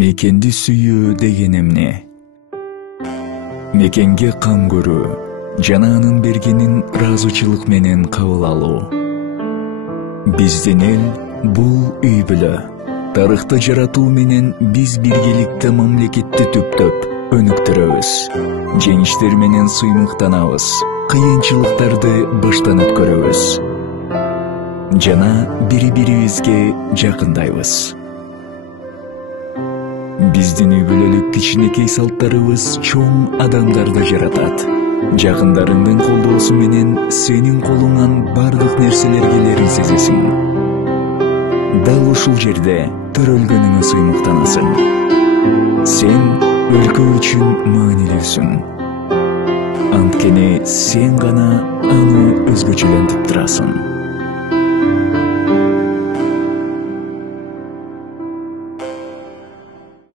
Мекенди сүйүү деген эмне? Мекенге кам көрүү жана анын бергенин ыраазычылык менен кабыл алуу. Биздин эл бул үй бүлө. Тарыхты жаратуу менен биз биргеликте мамлекетти түптөп, өнүктүрөбүз. Жеңиштер менен сыймыктанабыз, кыйынчылыктарды баштан өткөрөбүз. Жана бири-бирибизге жакындайбыз. Биздин үй бүлөлүк кичинекей салттарыбыз чоң адамдарды жаратат. Жакындарыңдын колдоосу менен сенин колуңан бардык нерселер келерин сезесиң. Дал ушул жерде төрөлгөнүңө сыймыктанасың. Сен өлкө үчүн маанилүүсүң. Анткени сен гана аны өзгөчөлөнтүп турасың.